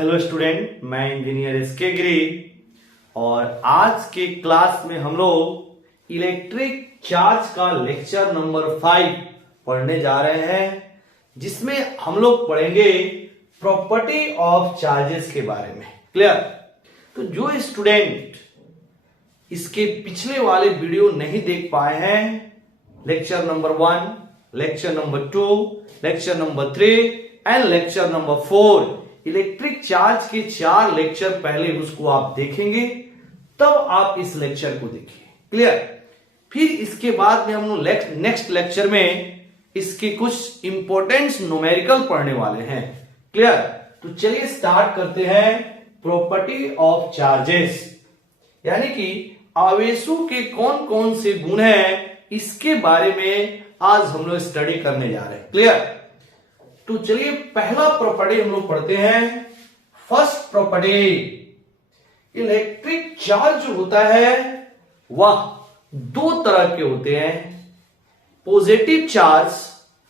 Hello student, मैं engineer SK गिरी और आज के क्लास में हम लोग इलेक्ट्रिक चार्ज का लेक्चर नंबर 5 पढ़ने जा रहे हैं, जिसमें हम लोग पढ़ेंगे प्रॉपर्टी ऑफ चार्जेस के बारे में। क्लियर? तो जो स्टूडेंट इसके पिछले वाले वीडियो नहीं देख पाए हैं, lecture number 1, lecture number 2, lecture number 3 and lecture number 4, electric charge के 4 लेक्चर पहले उसको आप देखेंगे, तब आप इस लेक्चर को देखिए। क्लियर? फिर इसके बाद में हम लोग नेक्स्ट लेक्चर में इसके कुछ इंपॉर्टेंट न्यूमेरिकल पढ़ने वाले हैं। क्लियर? तो चलिए स्टार्ट करते हैं प्रॉपर्टी ऑफ चार्जेस, यानी कि आवेशों के कौन कौन से गुण हैं, इसके बारे में आज हम लोग स्टडी करने जा रहे हैं। क्लियर? तो चलिए पहला प्रॉपर्टी हम लोग पढ़ते हैं। फर्स्ट प्रॉपर्टी, इलेक्ट्रिक चार्ज जो होता है वह 2 तरह के होते हैं, पॉजिटिव चार्ज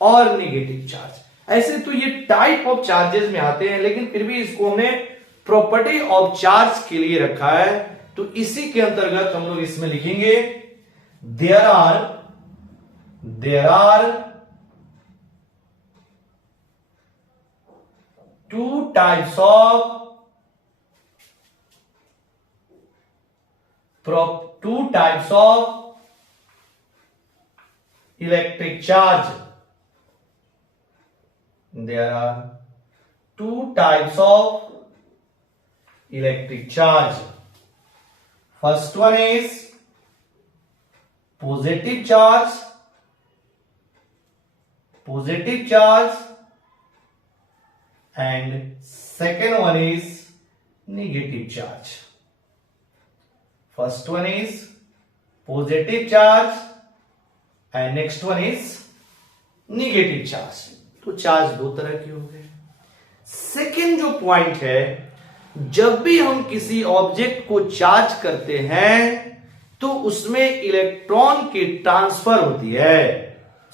और नेगेटिव चार्ज। ऐसे तो ये टाइप ऑफ चार्जेस में आते हैं, लेकिन फिर भी इसको हमने प्रॉपर्टी ऑफ चार्ज के लिए रखा है। तो इसी के अंतर्गत हम लोग इसमें लिखेंगे there are 2 types of electric charge. There are 2 types of electric charge. First one is positive charge and second one is negative charge. First one is positive charge and next one is negative charge. तो charge 2 तरह के हो गए। Second जो point है, जब भी हम किसी ऑब्जेक्ट को चार्ज करते हैं तो उसमें इलेक्ट्रॉन की ट्रांसफर होती है।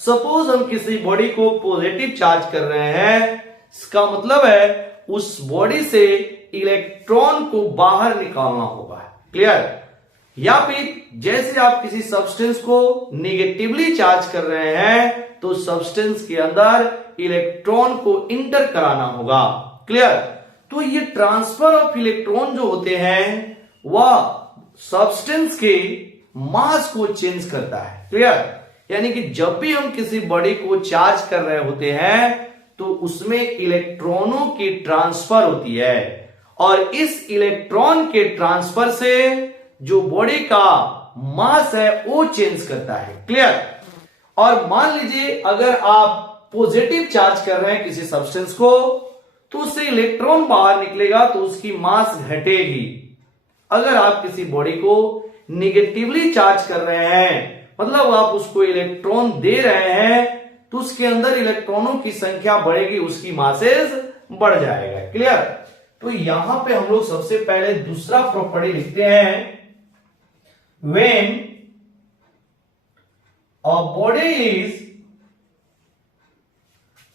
सपोज हम किसी बॉडी को पॉजिटिव चार्ज कर रहे हैं, इसका मतलब है उस बॉडी से इलेक्ट्रॉन को बाहर निकालना होगा। क्लियर? या फिर जैसे आप किसी सब्सटेंस को नेगेटिवली चार्ज कर रहे हैं तो सब्सटेंस के अंदर इलेक्ट्रॉन को इंटर कराना होगा। क्लियर? तो ये ट्रांसफर ऑफ इलेक्ट्रॉन जो होते हैं वह सब्सटेंस के मास को चेंज करता है। क्लियर? यानी कि जब भी हम किसी बॉडी को चार्ज कर रहे होते हैं तो उसमें इलेक्ट्रॉनों की ट्रांसफर होती है, और इस इलेक्ट्रॉन के ट्रांसफर से जो बॉडी का मास है वो चेंज करता है। क्लियर? और मान लीजिए अगर आप पॉजिटिव चार्ज कर रहे हैं किसी सब्सटेंस को, तो उससे इलेक्ट्रॉन बाहर निकलेगा तो उसकी मास घटेगी। अगर आप किसी बॉडी को निगेटिवली चार्ज कर रहे हैं, मतलब आप उसको इलेक्ट्रॉन दे रहे हैं, तो उसके अंदर इलेक्ट्रॉनों की संख्या बढ़ेगी, उसकी मासेस बढ़ जाएगा। क्लियर? तो यहां पे हम लोग सबसे पहले दूसरा प्रॉपर्टी लिखते हैं। When a body is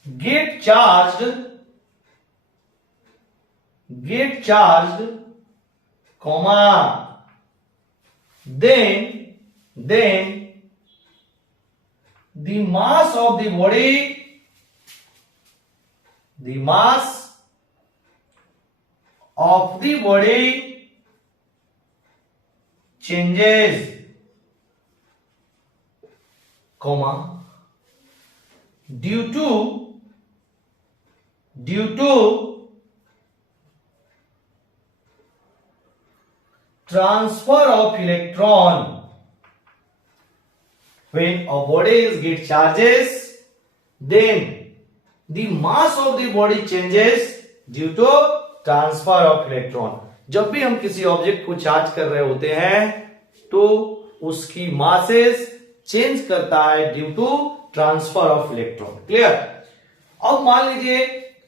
get charged comma then the mass of the body changes, comma, due to transfer of electron. When a body is get charges, then the mass of the body changes due to transfer of electron. जब भी हम किसी object को charge कर रहे होते हैं तो उसकी मासेस चेंज करता है due to transfer of electron. Clear? अब मान लीजिए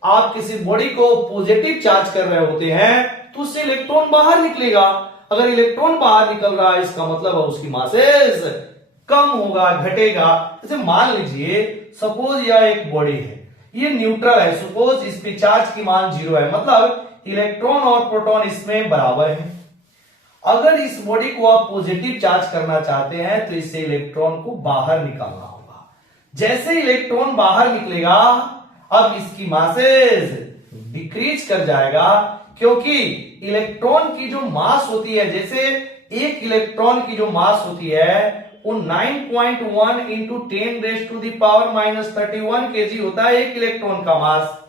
आप किसी बॉडी को पॉजिटिव चार्ज कर रहे होते हैं तो उससे इलेक्ट्रॉन बाहर निकलेगा। अगर इलेक्ट्रॉन बाहर निकल रहा है, इसका मतलब है उसकी मासेस कम होगा, घटेगा। जैसे मान लीजिए सपोज यह एक बॉडी है, ये न्यूट्रल है, सपोज इस पे चार्ज की मान 0 है, मतलब इलेक्ट्रॉन और प्रोटॉन इसमें बराबर है। अगर इस बॉडी को आप पॉजिटिव चार्ज करना चाहते हैं तो इससे इलेक्ट्रॉन को बाहर निकालना होगा। जैसे इलेक्ट्रॉन बाहर निकलेगा अब इसकी मासेस डिक्रीज कर जाएगा, क्योंकि इलेक्ट्रॉन की जो मास होती है, जैसे एक इलेक्ट्रॉन की जो मास होती है वो 9.1 इंटू 10⁻⁻31 kg होता है एक इलेक्ट्रॉन का मास।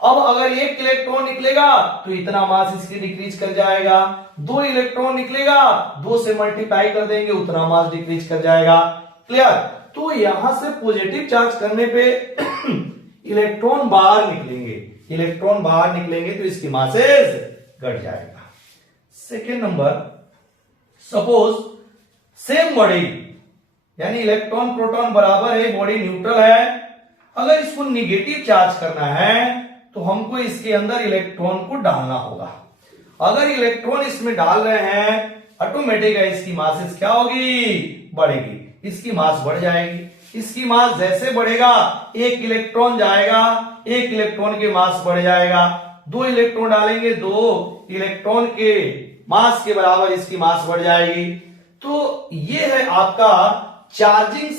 अब अगर एक इलेक्ट्रॉन निकलेगा तो इतना मास इसकी डिक्रीज कर जाएगा, दो इलेक्ट्रॉन निकलेगा, दो से मल्टीप्लाई कर देंगे उतना मास डिक्रीज कर जाएगा। क्लियर? तो यहां से पॉजिटिव चार्ज करने पे इलेक्ट्रॉन बाहर निकलेंगे, इलेक्ट्रॉन बाहर निकलेंगे तो इसकी मासेस घट जाएगा। Second number, suppose same body यानी इलेक्ट्रॉन प्रोटॉन बराबर है, बॉडी न्यूट्रल है, अगर इसको निगेटिव चार्ज करना है तो हमको इसके अंदर इलेक्ट्रॉन को डालना होगा। अगर इलेक्ट्रॉन इसमें डाल रहे हैं ऑटोमेटिक इसकी मासेस क्या होगी? बढ़ेगी, इसकी मास बढ़ जाएगी। इसकी मास जैसे बढ़ेगा एक इलेक्ट्रॉन जाएगा, एक इलेक्ट्रॉन के मास बढ़ जाएगा, दो इलेक्ट्रॉन डालेंगे, दो इलेक्ट्रॉन के मास के बराबर इसकी मास बढ़ जाएगी। तो ये है आपका चार्जिंग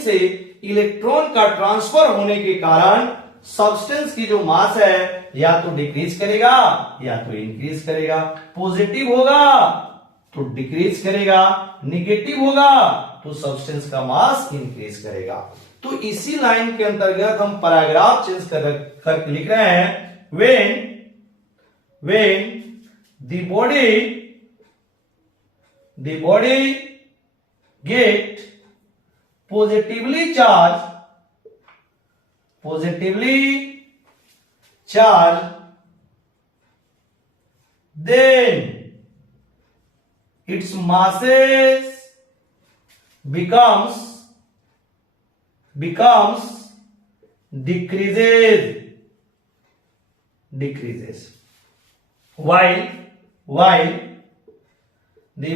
से इलेक्ट्रॉन का ट्रांसफर होने के कारण सब्सटेंस की जो मास है या तो डिक्रीज करेगा या तो इंक्रीज करेगा। पॉजिटिव होगा तो डिक्रीज करेगा, निगेटिव होगा तो सब्सटेंस का मास इंक्रीज करेगा। तो इसी लाइन के अंतर्गत हम पैराग्राफ चेंज कर लिख रहे हैं, when the body get positively charged, then its masses becomes decreases while the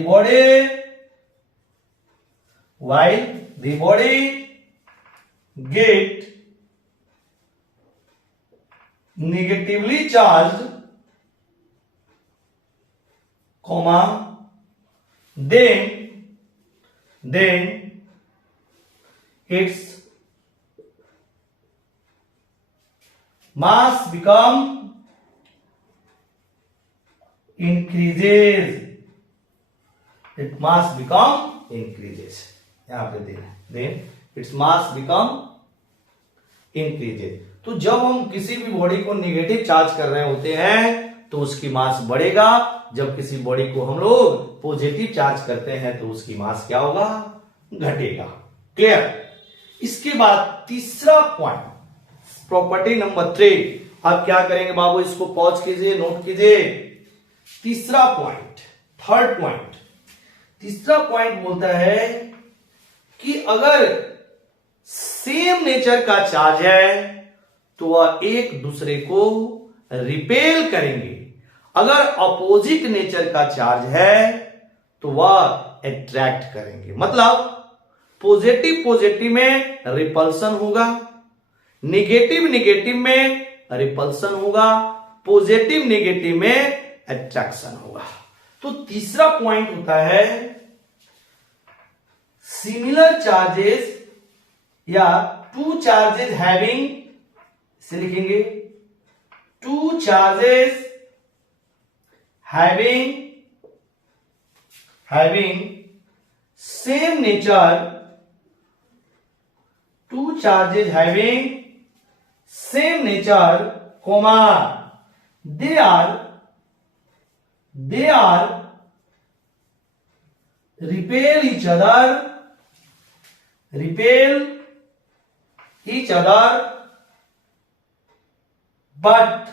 body get negatively charged, then its mass increases। यहां पे then its mass increases। तो जब हम किसी भी बॉडी को नेगेटिव चार्ज कर रहे होते हैं तो उसकी मास बढ़ेगा, जब किसी बॉडी को हम लोग पॉजिटिव चार्ज करते हैं तो उसकी मास क्या होगा? घटेगा। क्लियर? इसके बाद तीसरा पॉइंट, प्रॉपर्टी नंबर 3। आप क्या करेंगे बाबू, इसको पॉज कीजिए, नोट कीजिए। तीसरा पॉइंट, थर्ड पॉइंट, तीसरा पॉइंट बोलता है कि अगर सेम नेचर का चार्ज है तो वह एक दूसरे को रिपेल करेंगे, अगर अपोजिट नेचर का चार्ज है तो वह अट्रैक्ट करेंगे। मतलब पॉजिटिव में रिपल्सन होगा, निगेटिव में रिपल्सन होगा, पॉजिटिव नेगेटिव में अट्रैक्शन होगा। तो तीसरा पॉइंट होता है सिमिलर चार्जेस या टू चार्जेस हैविंग, से लिखेंगे two charges having same nature, two charges having same nature, comma they are repel each other but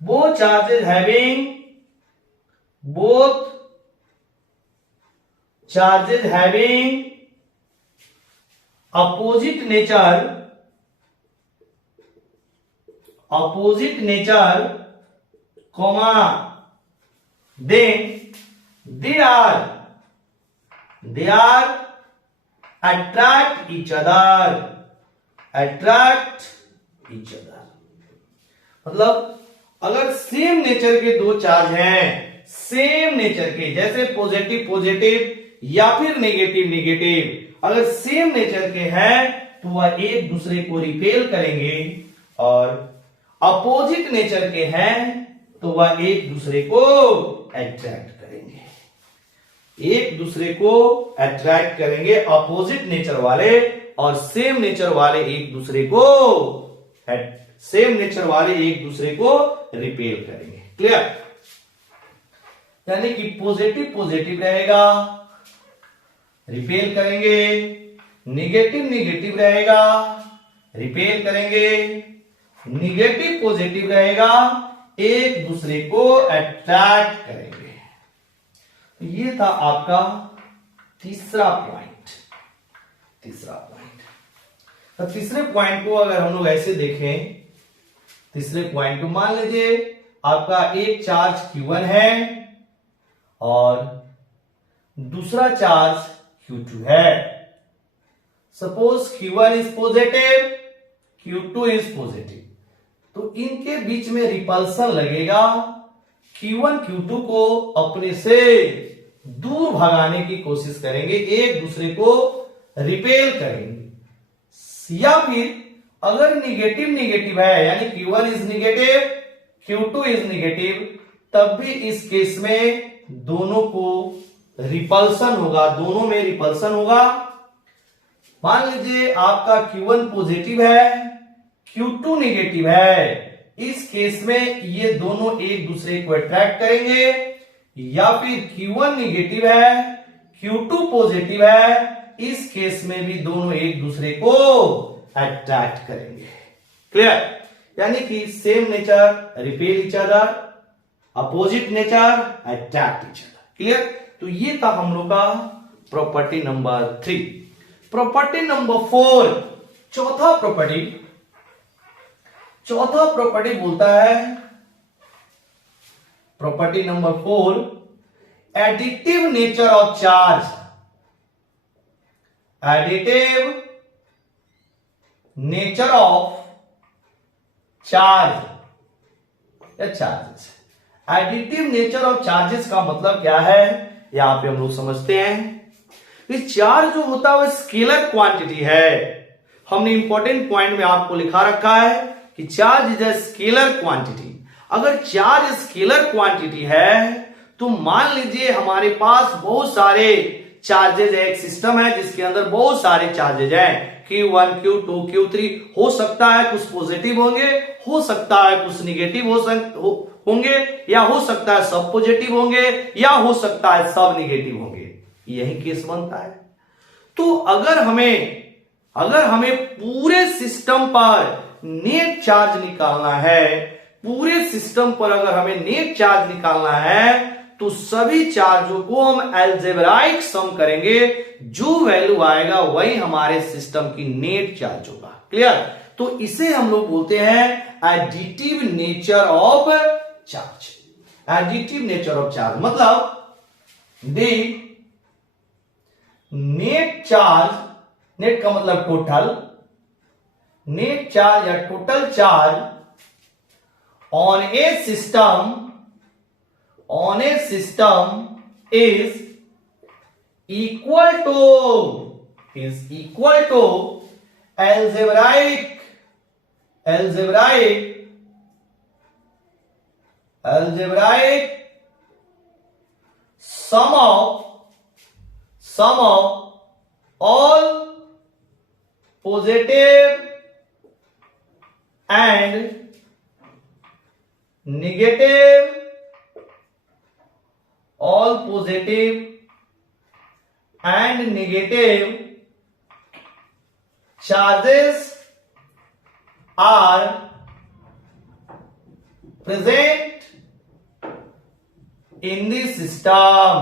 both charges having opposite nature, comma then they are attract each other, attract each other. मतलब अगर same nature के दो charge हैं, same nature के, जैसे positive positive या फिर negative negative, अगर सेम नेचर के हैं तो वह एक दूसरे को रिपेल करेंगे, और अपोजिट नेचर के हैं तो वह एक दूसरे को अट्रैक्ट करेंगे, एक दूसरे को अट्रैक्ट करेंगे अपोजिट नेचर वाले, और सेम नेचर वाले एक दूसरे को रिपेल करेंगे। क्लियर? यानी कि पॉजिटिव पॉजिटिव रहेगा, रिपेल करेंगे, निगेटिव निगेटिव रहेगा, रिपेल करेंगे, निगेटिव पॉजिटिव रहेगा, एक दूसरे को अट्रैक्ट करेंगे। तो ये था आपका तीसरा पॉइंट। तो तीसरे पॉइंट को अगर हम लोग ऐसे देखें, तीसरे पॉइंट को मान लीजिए आपका एक चार्ज Q1 है और दूसरा चार्ज Q2 है। Suppose Q1 is positive, Q2 is positive, तो इनके बीच में रिपल्सन लगेगा। Q1 Q2 को अपने से दूर भगाने की कोशिश करेंगे, एक दूसरे को रिपेल करेंगे। या फिर अगर निगेटिव निगेटिव है, यानी Q1 is negative, Q2 is negative, तब भी इस केस में दोनों को रिपल्सन होगा, दोनों में रिपल्सन होगा। मान लीजिए आपका Q1 पॉजिटिव है, Q2 निगेटिव है, इस केस में ये दोनों एक दूसरे को अट्रैक्ट करेंगे। या फिर Q1 निगेटिव है, Q2 पॉजिटिव है, इस केस में भी दोनों एक दूसरे को अट्रैक्ट करेंगे। क्लियर? यानी कि same nature repel each other, opposite nature attract each other. Clear? तो ये था हम लोग का प्रॉपर्टी नंबर 3। प्रॉपर्टी नंबर 4, चौथा प्रॉपर्टी बोलता है, property number 4, additive nature of charge. Additive nature of charge या charges. Additive nature of charges का मतलब क्या है, यहां पे हम लोग समझते हैं। इस चार्ज जो होता है वह स्केलर क्वांटिटी है। हमने इंपॉर्टेंट पॉइंट में आपको लिखा रखा है कि charge is a scalar quantity. अगर चार्ज स्केलर क्वांटिटी है तो मान लीजिए हमारे पास बहुत सारे चार्जेज है, एक सिस्टम है जिसके अंदर बहुत सारे चार्जेज हैं, Q1, Q2, Q3। हो सकता है कुछ पॉजिटिव होंगे, हो सकता है कुछ निगेटिव होंगे, या हो सकता है सब पॉजिटिव होंगे, या हो सकता है सब निगेटिव होंगे। यही केस बनता है। तो अगर हमें पूरे सिस्टम पर नेट चार्ज निकालना है, पूरे सिस्टम पर अगर हमें नेट चार्ज निकालना है, तो सभी चार्जों को हम अलजेब्राइक सम करेंगे, जो वैल्यू आएगा वही हमारे सिस्टम की नेट चार्ज होगा। क्लियर? तो इसे हम लोग बोलते हैं additive nature of charge. Additive nature of charge मतलब दी नेट चार्ज, नेट का मतलब टोटल, नेट चार्ज या total charge on A system is equal to algebraic sum of all positive and negative, all positive and negative charges are present in the system।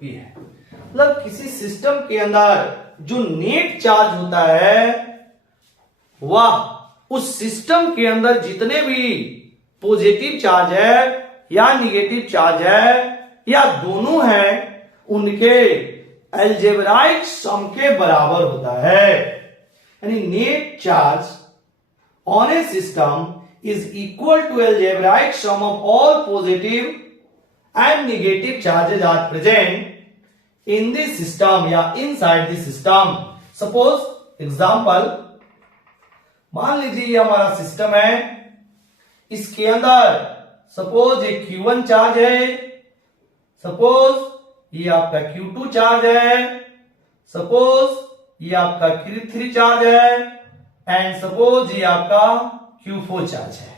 ये है मतलब किसी system के अंदर जो नेट चार्ज होता है वह उस सिस्टम के अंदर जितने भी पॉजिटिव चार्ज है या निगेटिव चार्ज है या दोनों है उनके अलजेब्राइक सम के बराबर होता है। यानी net charge on a system is equal to algebraic sum of all positive and negative charges are present in the system या inside the system. Suppose example, मान लीजिए ये हमारा सिस्टम है, इसके अंदर सपोज ये Q1 चार्ज है, सपोज ये आपका Q2 चार्ज है, सपोज ये आपका Q3 चार्ज है एंड सपोज ये आपका Q4 चार्ज है.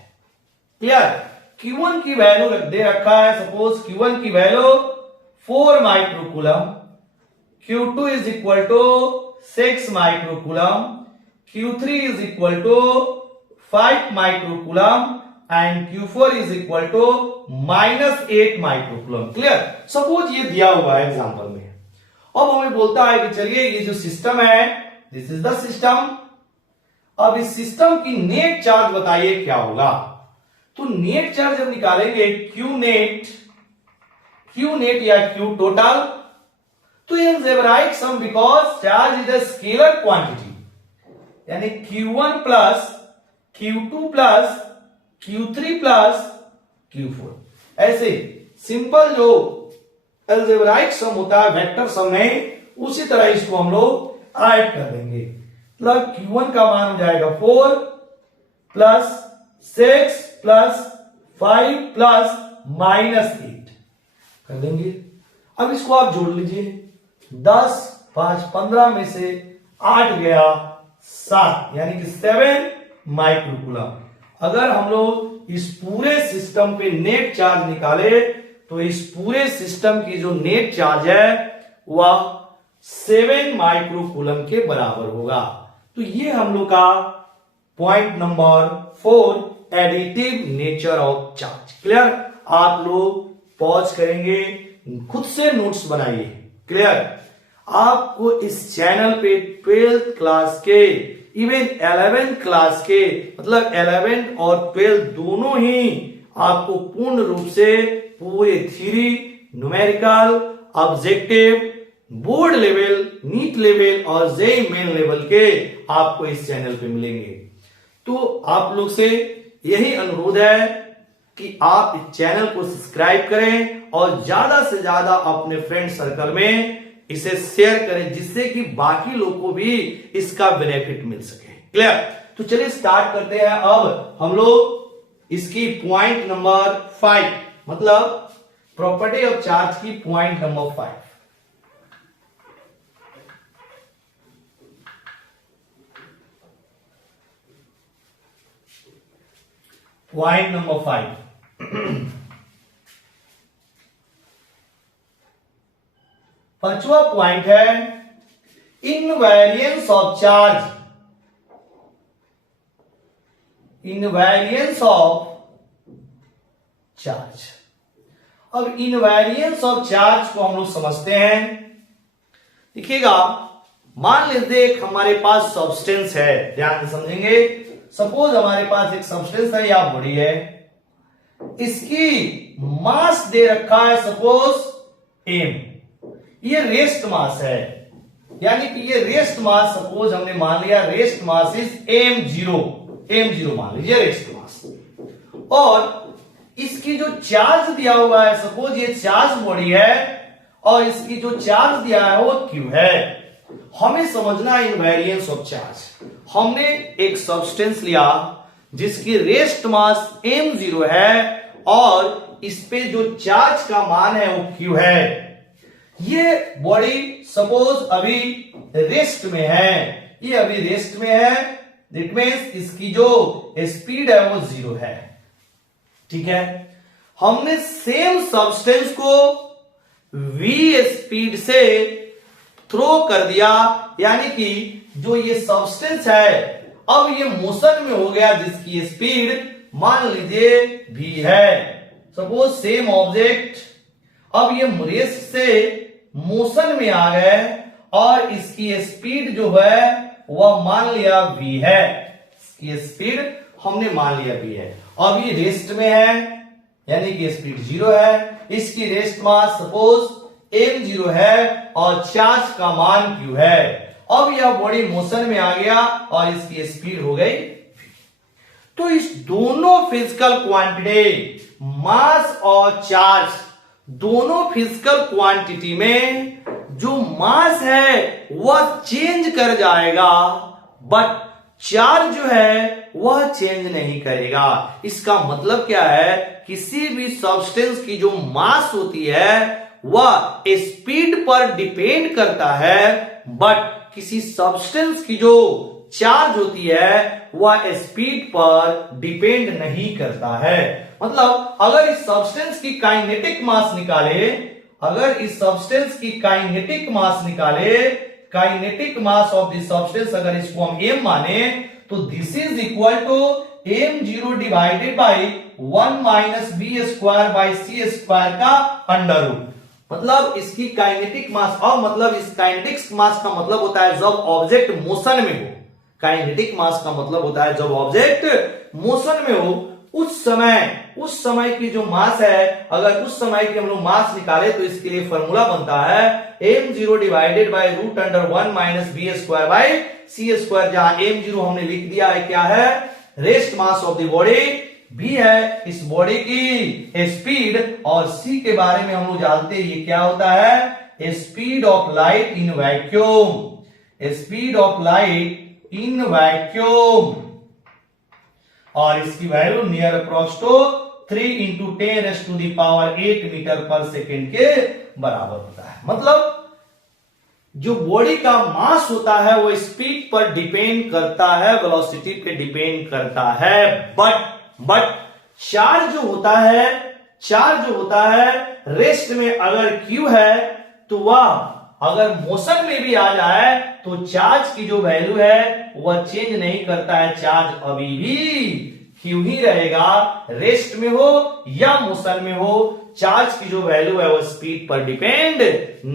क्लियर? Q1 की वैल्यू दे रखा है, सपोज Q1 की value 4 microcoulomb, Q2 is equal to 6 microcoulomb, Q3 is equal to 5 microcoulomb and Q4 is equal to -8 microcoulomb. Clear? Suppose ये दिया हुआ है एग्जांपल में. अब हमें बोलता है कि चलिए ये जो सिस्टम है, दिस इज द सिस्टम. अब इस सिस्टम की नेट चार्ज बताइए क्या होगा. तो नेट चार्ज जब निकालेंगे Q नेट या Q टोटल, तो ये algebraic sum because charge is a scalar quantity, यानी Q1 plus Q2 plus Q3 plus Q4. ऐसे सिंपल जो algebraic sum होता है वेक्टर सम में, उसी तरह इसको हम लोग ऐड कर देंगे. मतलब Q1 का मान हो जाएगा 4 प्लस 6 प्लस 5 प्लस -8 कर देंगे. अब इसको आप जोड़ लीजिए, 10 5 15 में से 8 गया 7, यानी कि 7 माइक्रोकूलम. अगर हम लोग इस पूरे सिस्टम पे नेट चार्ज निकाले तो इस पूरे सिस्टम की जो नेट चार्ज है वह 7 माइक्रोकूलम के बराबर होगा. तो ये हम लोग का point number 4, additive nature of charge. Clear? आप लोग पॉज करेंगे, खुद से नोट्स बनाइए. क्लियर? आपको इस चैनल पे 12th क्लास के, इवन 11th क्लास के, मतलब 11th और 12th दोनों ही आपको पूर्ण रूप से पूरे theory, numerical, objective, board level, NEET level और जेईई मेन लेवल के आपको इस चैनल पे मिलेंगे. तो आप लोग से यही अनुरोध है कि आप इस चैनल को सब्सक्राइब करें और ज्यादा से ज्यादा अपने फ्रेंड सर्कल में इसे शेयर करें, जिससे कि बाकी लोग को भी इसका बेनिफिट मिल सके. क्लियर? तो चलिए स्टार्ट करते हैं. अब हम लोग इसकी पॉइंट नंबर 5, मतलब प्रॉपर्टी ऑफ चार्ज की पॉइंट नंबर 5. Point number 5. पांचवा पॉइंट है invariance of charge. Invariance of charge. अब इनवेरियंस ऑफ चार्ज को हम लोग समझते हैं. देखिएगा, मान लीजिए हमारे पास सब्सटेंस है, ध्यान से समझेंगे. सपोज हमारे पास एक सब्सटेंस है या बॉडी है, इसकी मास दे रखा है सपोज m. ये रेस्ट मास है, यानी कि ये रेस्ट मास सपोज हमने मान लिया रेस्ट मास इज m0 मान लीजिए रेस्ट मास. और इसकी जो चार्ज दिया हुआ है, सपोज ये चार्ज बॉडी है और इसकी जो चार्ज दिया है वो Q है. हमें समझना इनवेरियंस ऑफ चार्ज. हमने एक सब्सटेंस लिया जिसकी रेस्ट मास m0 है और इस पे जो चार्ज का मान है वो Q है. ये बॉडी सपोज अभी रेस्ट में है, ये अभी रेस्ट में है, दैट मींस इसकी जो स्पीड है वो 0 है. ठीक है? हमने सेम सब्सटेंस को v स्पीड से थ्रो कर दिया, यानी कि जो ये सब्सटेंस है अब ये मोशन में हो गया, जिसकी स्पीड मान लीजिए v है. सपोज सेम ऑब्जेक्ट अब ये रेस्ट से मोशन में आ गए और इसकी स्पीड जो है वह मान लिया v है. इसकी स्पीड हमने मान लिया v है. अब ये रेस्ट में है, यानी कि स्पीड 0 है. इसकी रेस्ट मास सपोज m0 है और चार्ज का मान q है. अब यह बॉडी मोशन में आ गया और इसकी स्पीड हो गई। तो इस दोनों फिजिकल क्वांटिटी मास और चार्ज, दोनों फिजिकल क्वांटिटी में जो मास है वह चेंज कर जाएगा, बट चार्ज जो है वह चेंज नहीं करेगा। इसका मतलब क्या है, किसी भी सब्सटेंस की जो मास होती है वह स्पीड पर डिपेंड करता है, बट किसी सब्सटेंस की जो चार्ज होती है वह स्पीड पर डिपेंड नहीं करता है। मतलब अगर इस सब्सटेंस की काइनेटिक मास निकाले, अगर इस सब्सटेंस की काइनेटिक मास निकाले, kinetic mass of this substance अगर इसको हम m माने, तो this is equal to m0 divided by 1 minus B square by C square का अंडर रूट। मतलब इसकी काइनेटिक मास, और मतलब इस काइनेटिक मास का मतलब होता है जब ऑब्जेक्ट मोशन में हो। काइनेटिक मास का मतलब होता है जब ऑब्जेक्ट मोशन में हो, उस समय की जो मास है, अगर उस समय की हम लोग मास निकाले तो इसके लिए फॉर्मूला बनता है m0 divided by root under 1 minus B square by C square, जहां m0 हमने लिख दिया है क्या है, rest mass of the body, b है इस बॉडी की स्पीड, और c के बारे में हम लोग जानते हैं ये क्या होता है, speed of light in vacuum, speed of light in vacuum, और इसकी value near approx to 3 into 10⁸ metre पर सेकेंड के बराबर होता है। मतलब जो बॉडी का मास होता है वो स्पीड पर डिपेंड करता है, वेलोसिटी पे डिपेंड करता है, बट चार्ज जो होता है रेस्ट में अगर Q है तो वह अगर मोशन में भी आ जाए तो चार्ज की जो वैल्यू है वह चेंज नहीं करता है, चार्ज अभी भी Q ही रहेगा, रेस्ट में हो या मोशन में हो, चार्ज की जो वैल्यू है वो स्पीड पर डिपेंड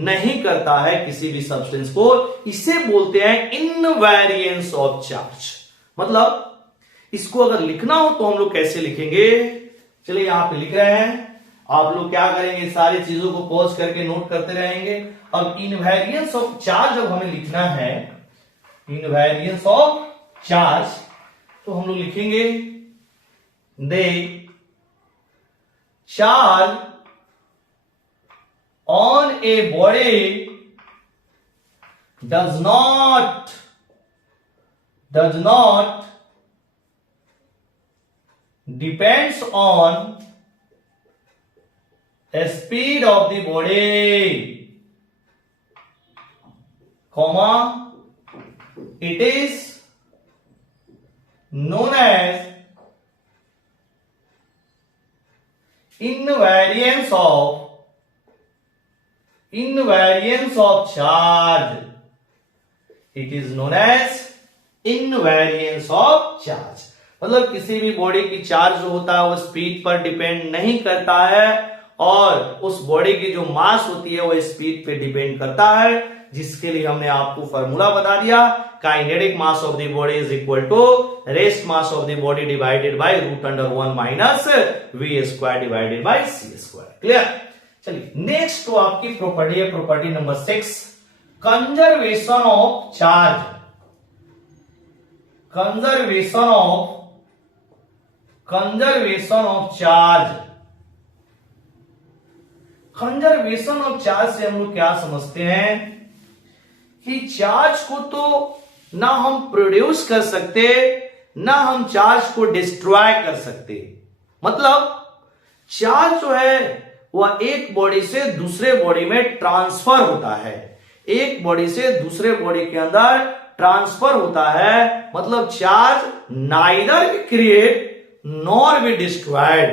नहीं करता है किसी भी सब्सटेंस को। इसे बोलते हैं इनवेरिएंस ऑफ चार्ज। मतलब इसको अगर लिखना हो तो हम लोग कैसे लिखेंगे, चलिए यहां पे लिख रहे हैं, आप लोग क्या करेंगे, सारी चीजों को पॉज करके नोट करते रहेंगे। अब इनवेरिएंस ऑफ चार्ज जब हमें लिखना है, इनवेरिएंस ऑफ चार्ज, तो हम लोग लिखेंगे they charge on a body does not depends on speed of the body, comma, it is known as invariance of charge. It is known as invariance of charge. मतलब किसी भी body की charge जो होता है वो स्पीड पर depend नहीं करता है, और उस बॉडी की जो मास होती है वो स्पीड पे डिपेंड करता है, जिसके लिए हमने आपको फॉर्मूला बता दिया, kinetic mass of the body is equal to rest mass of the body divided by root under 1 minus V square divided by C square. Clear. चलिए नेक्स्ट तो आपकी प्रॉपर्टी है, property number 6, conservation of charge. Conservation of charge. Conservation of charge से हम लोग क्या समझते हैं कि चार्ज को तो ना हम प्रोड्यूस कर सकते, ना हम चार्ज को डिस्ट्रॉय कर सकते। मतलब चार्ज जो है वह एक बॉडी से दूसरे बॉडी में ट्रांसफर होता है, एक बॉडी से दूसरे बॉडी के अंदर ट्रांसफर होता है। मतलब charge neither be create nor be destroyed,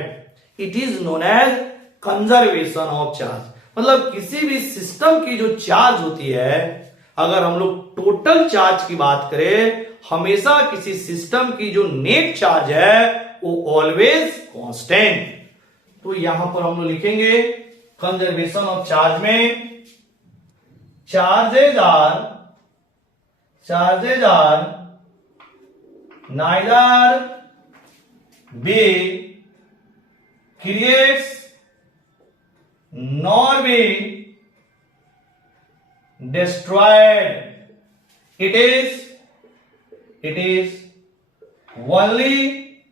it is known as conservation of charge. मतलब किसी भी सिस्टम की जो चार्ज होती है, अगर हम लोग टोटल चार्ज की बात करें, हमेशा किसी सिस्टम की जो नेट चार्ज है वो ऑलवेज कांस्टेंट। तो यहां पर हम लोग लिखेंगे कंजर्वेशन ऑफ चार्ज में charges are neither be creates nor be destroyed It is only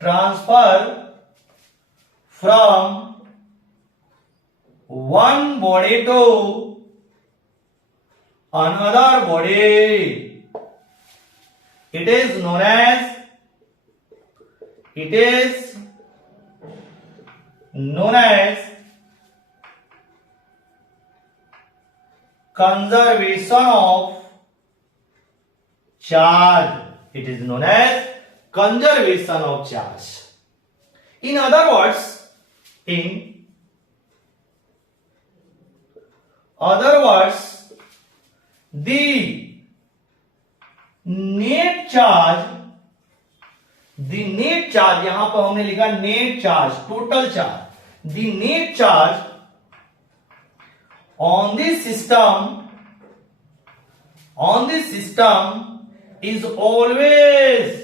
transfer from one body to another body. It is known as conservation of charge. It is known as conservation of charge. In other words, the net charge, यहां पर हमने लिखा net charge, total charge, the net charge on this system is always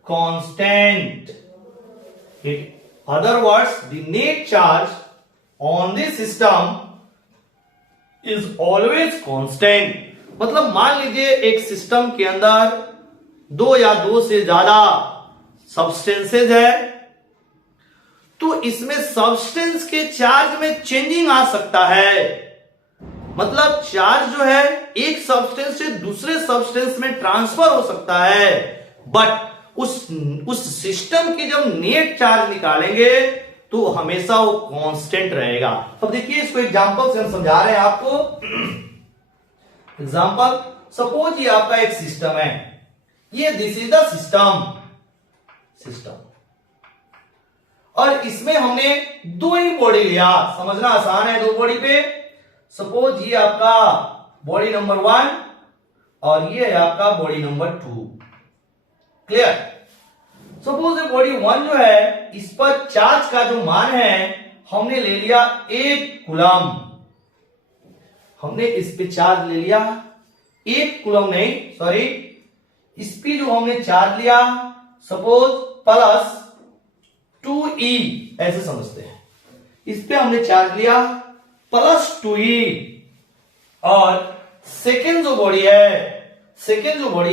constant. In other words, the net charge on this system is always constant. मतलब मान लीजिए एक system के अंदर दो या दो से ज्यादा सब्सटेंसेज है, तो इसमें सब्सटेंस के चार्ज में चेंजिंग आ सकता है। मतलब चार्ज जो है एक सब्सटेंस से दूसरे सब्सटेंस में ट्रांसफर हो सकता है, बट उस सिस्टम की जब नेट चार्ज निकालेंगे तो हमेशा वो कांस्टेंट रहेगा। अब देखिए इसको एग्जांपल से हम समझा रहे हैं आपको। एग्जांपल, सपोज ये आपका एक सिस्टम है, ये दिस इज द सिस्टम, और इसमें हमने दो ही बॉडी लिया, समझना आसान है दो बॉडी पे। सपोज ये आपका बॉडी नंबर 1 और ये है आपका बॉडी नंबर 2। क्लियर? सपोज ये बॉडी 1 जो है, इस पर चार्ज का जो मान है हमने ले लिया 8 कूलम। हमने इस पे चार्ज ले लिया 8 कूलम, नहीं सॉरी, इस पे जो हमने चार्ज लिया सपोज प्लस 2e, ऐसे समझते हैं, इस पे हमने चार्ज लिया प्लस 2e। और सेकेंड जो बॉडी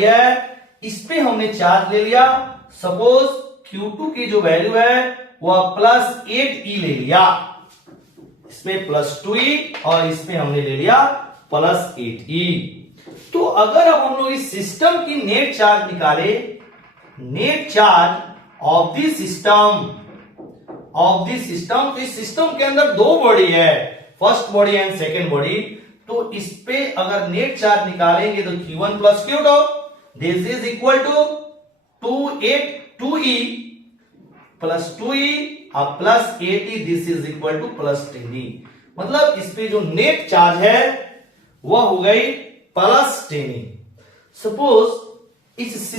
है इस पे हमने चार्ज ले लिया, सपोज Q2 की जो वैल्यू है वह प्लस 8e ले लिया, इसमें प्लस 2e और इसमें हमने ले लिया प्लस 8e। तो अगर अब हम लोग इस सिस्टम की नेट चार्ज निकाले, net charge of this system, तो इस सिस्टम के अंदर दो बॉडी है, first body and second body, तो इस पे अगर नेट चार्ज निकालेंगे तो Q1 plus Q2, this is equal to 2e plus 2e और plus 8e, this is equal to plus 10e। मतलब इस पे जो नेट चार्ज है वह हो गई प्लस 10e। सपोज इस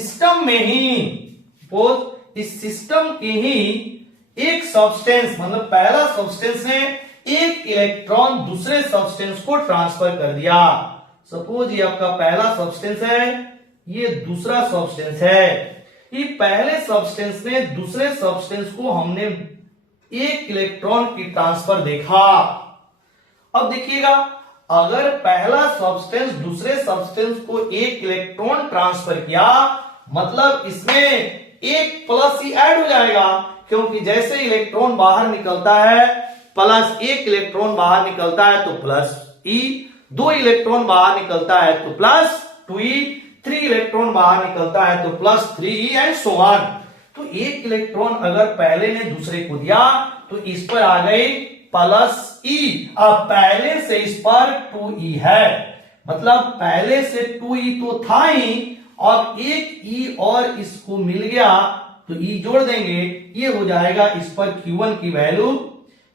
सिस्टम की ही एक सब्सटेंस, मतलब पहला सब्सटेंस ने एक इलेक्ट्रॉन दूसरे सब्सटेंस को ट्रांसफर कर दिया। सपोज ये आपका पहला सब्सटेंस है, ये दूसरा सब्सटेंस है, ये पहले सब्सटेंस ने दूसरे सब्सटेंस को हमने एक इलेक्ट्रॉन की ट्रांसफर देखा। अब देखिएगा, अगर पहला सब्सटेंस दूसरे सब्सटेंस को एक इलेक्ट्रॉन ट्रांसफर किया, मतलब इसमें एक प्लस ही ऐड हो जाएगा, क्योंकि जैसे इलेक्ट्रॉन बाहर निकलता है प्लस, एक इलेक्ट्रॉन बाहर निकलता है तो प्लस e, 2 इलेक्ट्रॉन बाहर निकलता है तो प्लस 2e, 3 इलेक्ट्रॉन बाहर निकलता है तो plus 3e and so on. तो एक इलेक्ट्रॉन अगर पहले ने दूसरे को दिया तो इस पर आ गई प्लस e, अब पहले से इस पर 2e है, मतलब पहले से 2e तो था ही, और एक e और इसको मिल गया तो e जोड़ देंगे, ये हो जाएगा इस पर Q1 की वैल्यू।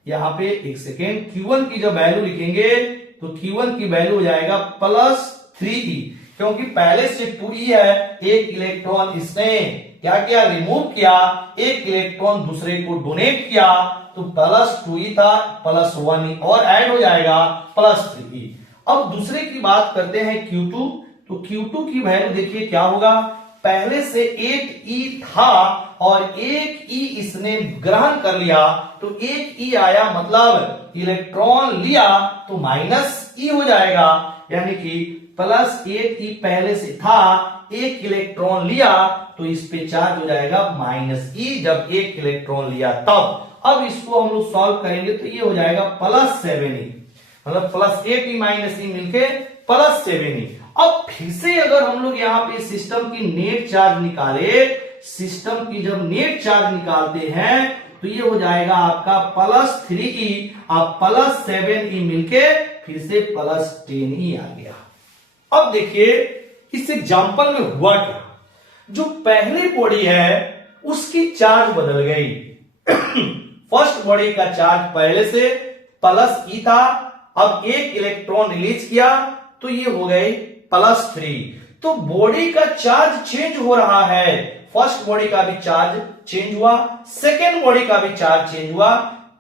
यहां पे एक सेकेंड, Q1 की जब वैल्यू लिखेंगे तो Q1 की वैल्यू हो जाएगा प्लस 3e, क्योंकि पहले से 2e है, एक इलेक्ट्रॉन इसने क्या किया, रिमूव किया, एक इलेक्ट्रॉन दूसरे को डोनेट किया, तो प्लस 2e था, प्लस 1e और ऐड हो जाएगा प्लस 3e। अब दूसरे की बात करते हैं Q2, तो Q2 की वैल्यू देखिए क्या होगा, पहले से एक ई था और एक ई इसने ग्रहण कर लिया, तो एक ई आया मतलब इलेक्ट्रॉन लिया तो माइनस ई हो जाएगा, यानी कि प्लस एक ई पहले से था, एक इलेक्ट्रॉन लिया तो इस पे चार्ज हो जाएगा माइनस ई, जब एक इलेक्ट्रॉन लिया तब। अब इसको हम लोग सॉल्व करेंगे तो ये हो जाएगा प्लस 7e, मतलब प्लस 8e माइनस ई मिलके प्लस 7e। अब फिर से अगर हम लोग यहाँ पे सिस्टम की नेट चार्ज निकाले, सिस्टम की जब नेट चार्ज निकालते हैं तो ये हो जाएगा आपका प्लस 3e, अब प्लस 7e मिलके फिर से प्लस 10e आ गया। अब देखिए इस एग्जांपल में हुआ क्या, जो पहली बॉडी है उसकी चार्ज बदल गई। फर्स्ट बॉडी का चार्ज पहले से प्लस ई था, अब एक इलेक्ट्रॉन रिलीज किया तो ये हो गई प्लस 3, तो बॉडी का चार्ज चेंज हो रहा है। फर्स्ट बॉडी का भी चार्ज चेंज हुआ, सेकेंड बॉडी का भी चार्ज चेंज हुआ,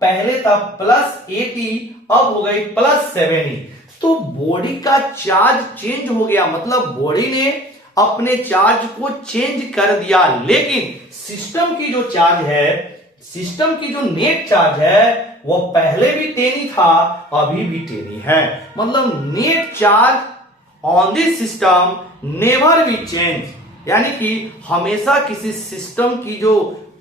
पहले था प्लस 8e, अब हो गई प्लस 7e, तो बॉडी का चार्ज चेंज हो गया, मतलब बॉडी ने अपने चार्ज को चेंज कर दिया। लेकिन सिस्टम की जो चार्ज है, सिस्टम की जो नेट चार्ज है वो पहले भी 10 था, अभी भी 10 है, मतलब net charge on this system never be change, यानी कि हमेशा किसी सिस्टम की जो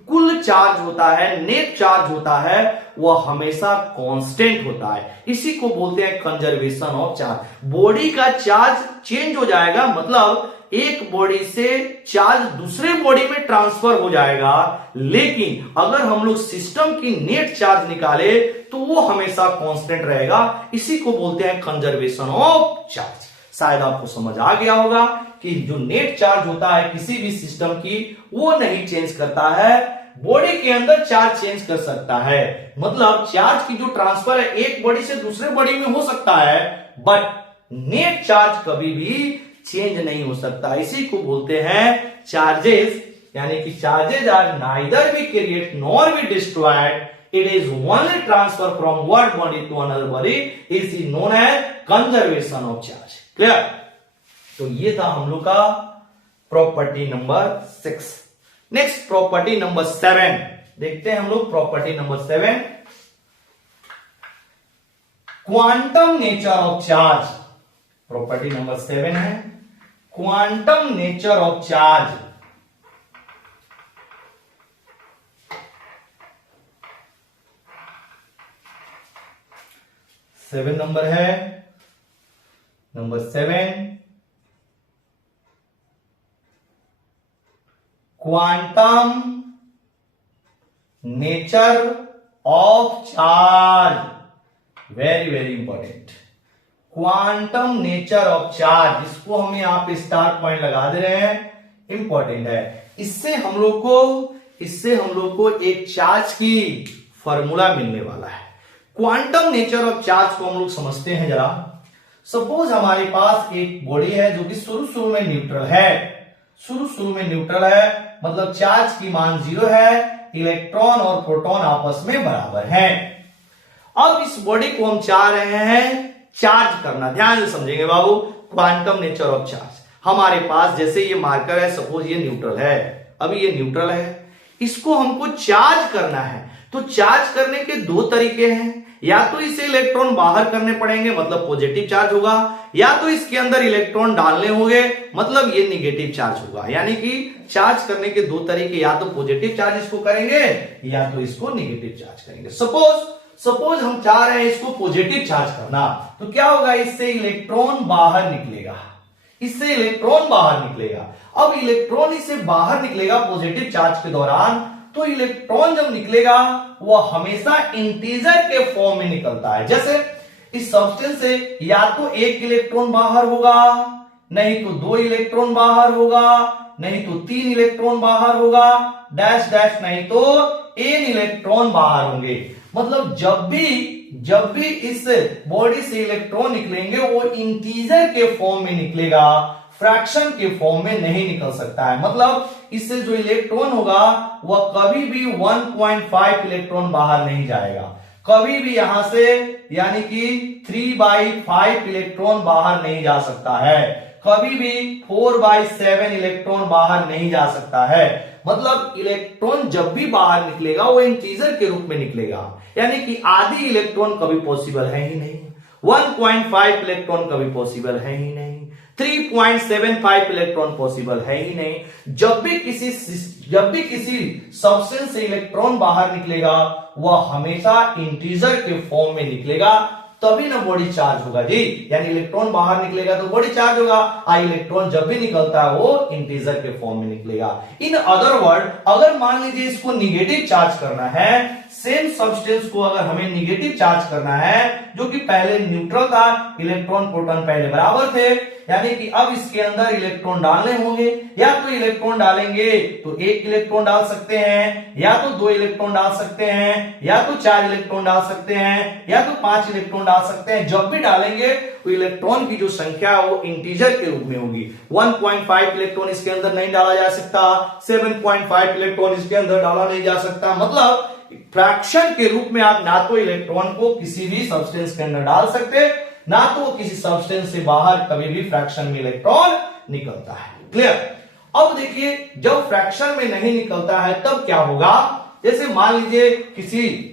कुल चार्ज होता है, नेट चार्ज होता है, वह हमेशा कांस्टेंट होता है। इसी को बोलते हैं कंजर्वेशन ऑफ चार्ज। बॉडी का चार्ज चेंज हो जाएगा, मतलब एक बॉडी से चार्ज दूसरे बॉडी में ट्रांसफर हो जाएगा, लेकिन अगर हम लोग सिस्टम की नेट चार्ज निकाले तो वो हमेशा कांस्टेंट रहेगा। इसी को बोलते हैं कंजर्वेशन ऑफ चार्ज। शायद आपको समझ आ गया होगा कि जो नेट चार्ज होता है किसी भी सिस्टम की, वो नहीं चेंज करता है, बॉडी के अंदर चार्ज चेंज कर सकता है। मतलब चार्ज की जो ट्रांसफर है एक बॉडी से दूसरे बॉडी में हो सकता है, बट नेट चार्ज कभी भी चेंज नहीं हो सकता। इसी को बोलते हैं चार्जेस, यानी कि charges are neither be create nor be destroyed, it is only transfer from one body to another body, is known as conservation of charge. Clear? तो ये था हम लोग का property number 6। Next property number 7 देखते हैं हम लोग। Property number 7, quantum nature of charge. Property number 7 है quantum nature of charge. Seven number है, number 7, quantum nature of charge. Very very important, quantum nature of charge. इसको हम यहां पे स्टार पॉइंट लगा दे रहे हैं, इंपॉर्टेंट है। इससे हम लोग को एक चार्ज की फॉर्मूला मिलने वाला है। क्वांटम नेचर ऑफ चार्ज को हम लोग समझते हैं जरा। सपोज हमारे पास एक बॉडी है जो कि शुरू में न्यूट्रल है, शुरू में न्यूट्रल है, मतलब चार्ज की मान 0 है, इलेक्ट्रॉन और प्रोटॉन आपस में बराबर हैं। अब इस बॉडी को हम चाह रहे हैं चार्ज करना। ध्यान से समझेंगे बाबू, क्वांटम नेचर ऑफ चार्ज। हमारे पास जैसे ये मार्कर है, सपोज ये न्यूट्रल है, अभी ये न्यूट्रल है, इसको हमको चार्ज करना है। तो चार्ज करने के दो तरीके हैं, या तो इसे इलेक्ट्रॉन बाहर करने पड़ेंगे, मतलब पॉजिटिव चार्ज होगा, या तो इसके अंदर इलेक्ट्रॉन डालने होंगे, मतलब ये निगेटिव चार्ज होगा। यानी कि चार्ज करने के दो तरीके, या तो पॉजिटिव चार्ज इसको करेंगे या तो इसको निगेटिव चार्ज करेंगे। सपोज हम चाह रहे हैं इसको पॉजिटिव चार्ज करना, तो क्या होगा, इससे इलेक्ट्रॉन बाहर निकलेगा, इससे इलेक्ट्रॉन बाहर निकलेगा। अब इलेक्ट्रॉन इससे बाहर निकलेगा पॉजिटिव चार्ज के दौरान, तो इलेक्ट्रॉन जब निकलेगा वह हमेशा इंटीजर के फॉर्म में निकलता है। जैसे इस सब्सटेंस से या तो एक इलेक्ट्रॉन बाहर होगा, नहीं तो 2 इलेक्ट्रॉन बाहर होगा, नहीं तो 3 इलेक्ट्रॉन बाहर होगा, डैश डैश नहीं तो n इलेक्ट्रॉन बाहर होंगे। मतलब जब भी इस बॉडी से इलेक्ट्रॉन निकलेंगे वो इंटीजर के फॉर्म में निकलेगा, फ्रैक्शन के फॉर्म में नहीं निकल सकता है। मतलब इससे जो इलेक्ट्रॉन होगा वह कभी भी 1.5 इलेक्ट्रॉन बाहर नहीं जाएगा, कभी भी यहां से यानी कि 3/5 इलेक्ट्रॉन बाहर नहीं जा सकता है, कभी भी 4/7 इलेक्ट्रॉन बाहर नहीं जा सकता है। मतलब इलेक्ट्रॉन जब भी बाहर निकलेगा वो इंटीजर के रूप में निकलेगा, यानी कि आधी इलेक्ट्रॉन कभी पॉसिबल है ही नहीं, 1.5 इलेक्ट्रॉन कभी पॉसिबल है ही नहीं, 3.75 इलेक्ट्रॉन पॉसिबल है ही नहीं। जब भी किसी सब्सटेंस से इलेक्ट्रॉन बाहर निकलेगा वह हमेशा इंटीजर के फॉर्म में निकलेगा, तभी ना बॉडी चार्ज होगा जी। यानी इलेक्ट्रॉन बाहर निकलेगा तो बॉडी चार्ज होगा, इलेक्ट्रॉन जब भी निकलता है वो इंटीजर के फॉर्म में निकलेगा। इन अदर वर्ड, अगर मान लीजिए इसको निगेटिव चार्ज करना है, सेम सब्सटेंस को अगर हमें निगेटिव चार्ज करना है, जो कि पहले न्यूट्रल था, इलेक्ट्रॉन प्रोटॉन पहले बराबर थे, यानी कि अब इसके अंदर इलेक्ट्रॉन डालने होंगे, या तो इलेक्ट्रॉन डालेंगे तो 1 इलेक्ट्रॉन डाल सकते हैं, या तो 2 इलेक्ट्रॉन डाल सकते हैं, या तो 4 इलेक्ट्रॉन डाल सकते हैं, या तो 5 इलेक्ट्रॉन डाल सकते हैं। जब भी डालेंगे तो इलेक्ट्रॉन की जो संख्या है वो इंटीजर के रूप में होगी। 1.5 इलेक्ट्रॉन इसके अंदर नहीं डाला जा सकता, 7.5 इलेक्ट्रॉन इसके अंदर डाला नहीं जा सकता। मतलब फ्रैक्शन के रूप में आप ना तो इलेक्ट्रॉन को किसी भी सब्सटेंस के अंदर डाल सकते, ना तो किसी सब्सटेंस से बाहर कभी भी फ्रैक्शन में इलेक्ट्रॉन निकलता है। क्लियर? अब देखिए, जब फ्रैक्शन में नहीं निकलता है तब क्या होगा। जैसे मान लीजिए किसी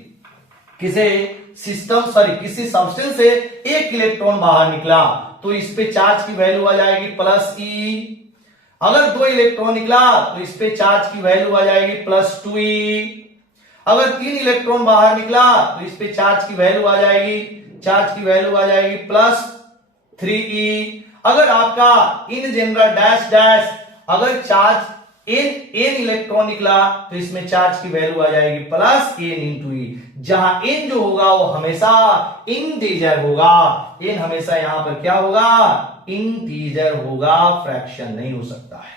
सब्सटेंस से 1 इलेक्ट्रॉन बाहर निकला तो इस पे चार्ज की वैल्यू आ जाएगी +E। अगर 2 इलेक्ट्रॉन निकला तो इस पे चार्ज की वैल्यू आ जाएगी +2E। अगर 3 इलेक्ट्रॉन बाहर निकला तो इस पे चार्ज की वैल्यू आ जाएगी +3E। अगर आपका इन जनरल डैश डैश अगर चार्ज n इलेक्ट्रॉन निकला तो इसमें चार्ज की वैल्यू आ जाएगी +n × E, जहां n जो होगा वो हमेशा इंटीजर होगा। n हमेशा यहां पर क्या होगा, इंटीजर होगा, फ्रैक्शन नहीं हो सकता है।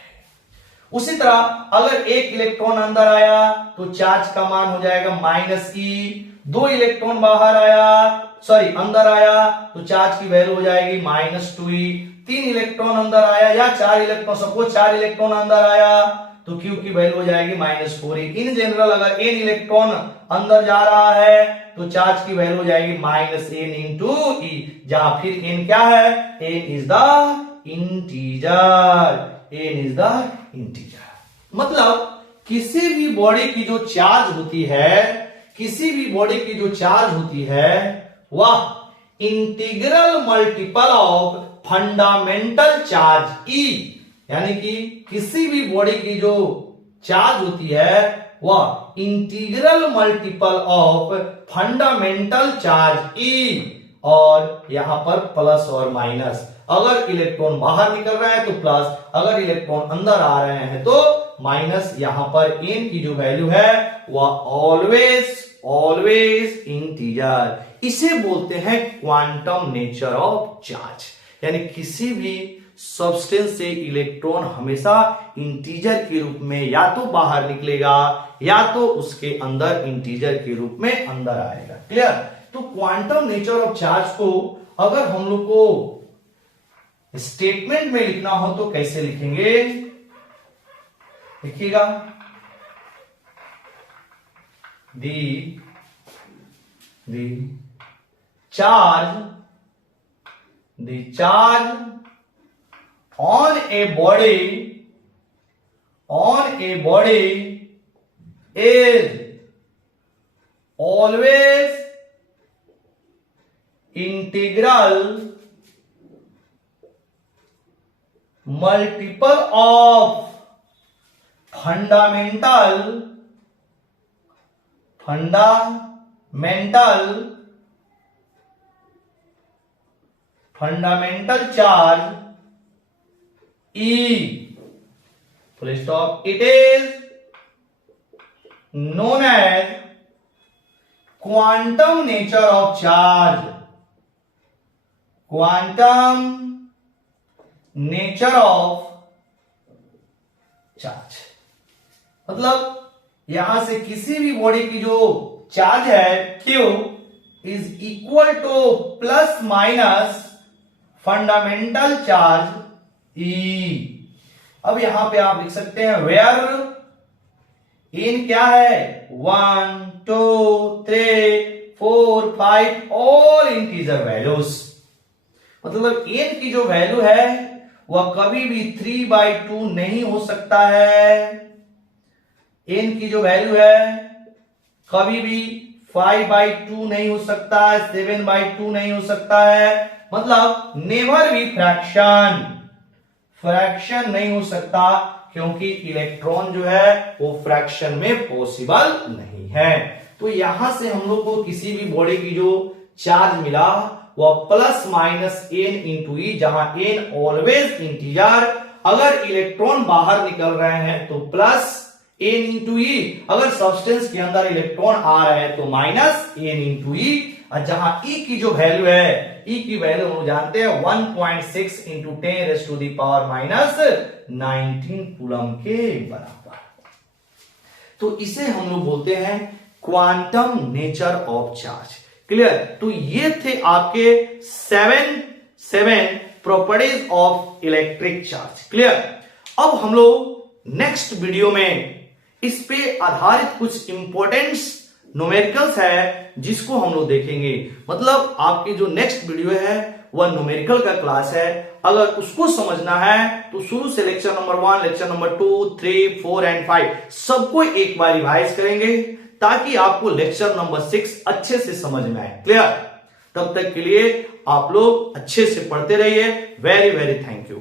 उसी तरह अगर 1 इलेक्ट्रॉन अंदर आया तो चार्ज का मान हो जाएगा -E। 2 इलेक्ट्रॉन अंदर आया तो चार्ज की वैल्यू हो जाएगी -2E। 3 इलेक्ट्रॉन अंदर आया या 4 इलेक्ट्रॉन, सपोज 4 इलेक्ट्रॉन अंदर आया तो Q की वैल्यू हो जाएगी -4E। इन जनरल अगर n इलेक्ट्रॉन अंदर जा रहा है तो चार्ज की वैल्यू हो जाएगी -n × E, जहां फिर n क्या है, n इज द इंटीजर। मतलब किसी भी बॉडी की जो चार्ज होती है वह integral multiple of fundamental charge E, यानी कि किसी भी बॉडी की जो चार्ज होती है वह integral multiple of fundamental charge E, और यहां पर प्लस और माइनस। अगर इलेक्ट्रॉन बाहर निकल रहा है तो प्लस, अगर इलेक्ट्रॉन अंदर आ रहे हैं तो माइनस। यहां पर n की जो वैल्यू है वह ऑलवेज इंटीजर। इसे बोलते हैं क्वांटम नेचर ऑफ चार्ज, यानी किसी भी सब्सटेंस से इलेक्ट्रॉन हमेशा इंटीजर के रूप में या तो बाहर निकलेगा या तो उसके अंदर इंटीजर के रूप में अंदर आएगा। क्लियर? तो क्वांटम नेचर ऑफ चार्ज को अगर हम लोग को स्टेटमेंट में लिखना हो तो कैसे लिखेंगे, लिखिएगा। the charge on a body is always integral multiple of fundamental charge E. Full stop. It is known as quantum nature of charge. Quantum nature of charge. मतलब यहां से किसी भी बॉडी की जो चार्ज है Q is equal to plus minus fundamental charge E। अब यहां पे आप लिख सकते हैं वेयर इन क्या है 1 2 3 4 5 ऑल इंटीजर वैल्यूज। मतलब n की जो वैल्यू है वह कभी भी 3/2 नहीं हो सकता है। n की जो वैल्यू है कभी भी 5/2 नहीं हो सकता है, 7/2 नहीं हो सकता है, मतलब नेवर भी फ्रैक्शन नहीं हो सकता, क्योंकि इलेक्ट्रॉन जो है वो फ्रैक्शन में पॉसिबल नहीं है। तो यहां से हम लोग को किसी भी बॉडी की जो चार्ज मिला वह प्लस माइनस n इंटू ई, जहां n ऑलवेज इंटीजर, अगर इलेक्ट्रॉन बाहर निकल रहे हैं तो प्लस n इंटू ई, अगर सब्सटेंस के अंदर इलेक्ट्रॉन आ रहे हैं तो माइनस n इंटू ई, और जहां E की जो वैल्यू है, E की वैल्यू हम जानते हैं 1.6 इंटू 10⁻⁻19 कूलम के बराबर। तो इसे हम लोग बोलते हैं quantum nature of charge. Clear? तो ये थे आपके seven properties of electric charge. Clear? अब हम लोग नेक्स्ट वीडियो में इस पे आधारित कुछ इंपॉर्टेंट न्यूमेरिकल्स है जिसको हम लोग देखेंगे। मतलब आपकी जो नेक्स्ट वीडियो है वह न्यूमेरिकल का क्लास है। अगर उसको समझना है तो शुरू से lecture number 1, lecture number 2, 3, 4 and 5 सबको एक बार रिवाइज करेंगे, ताकि आपको लेक्चर नंबर 6 अच्छे से समझ में आए। क्लियर? तब तक के लिए आप लोग अच्छे से पढ़ते रहिए। Very very thank you.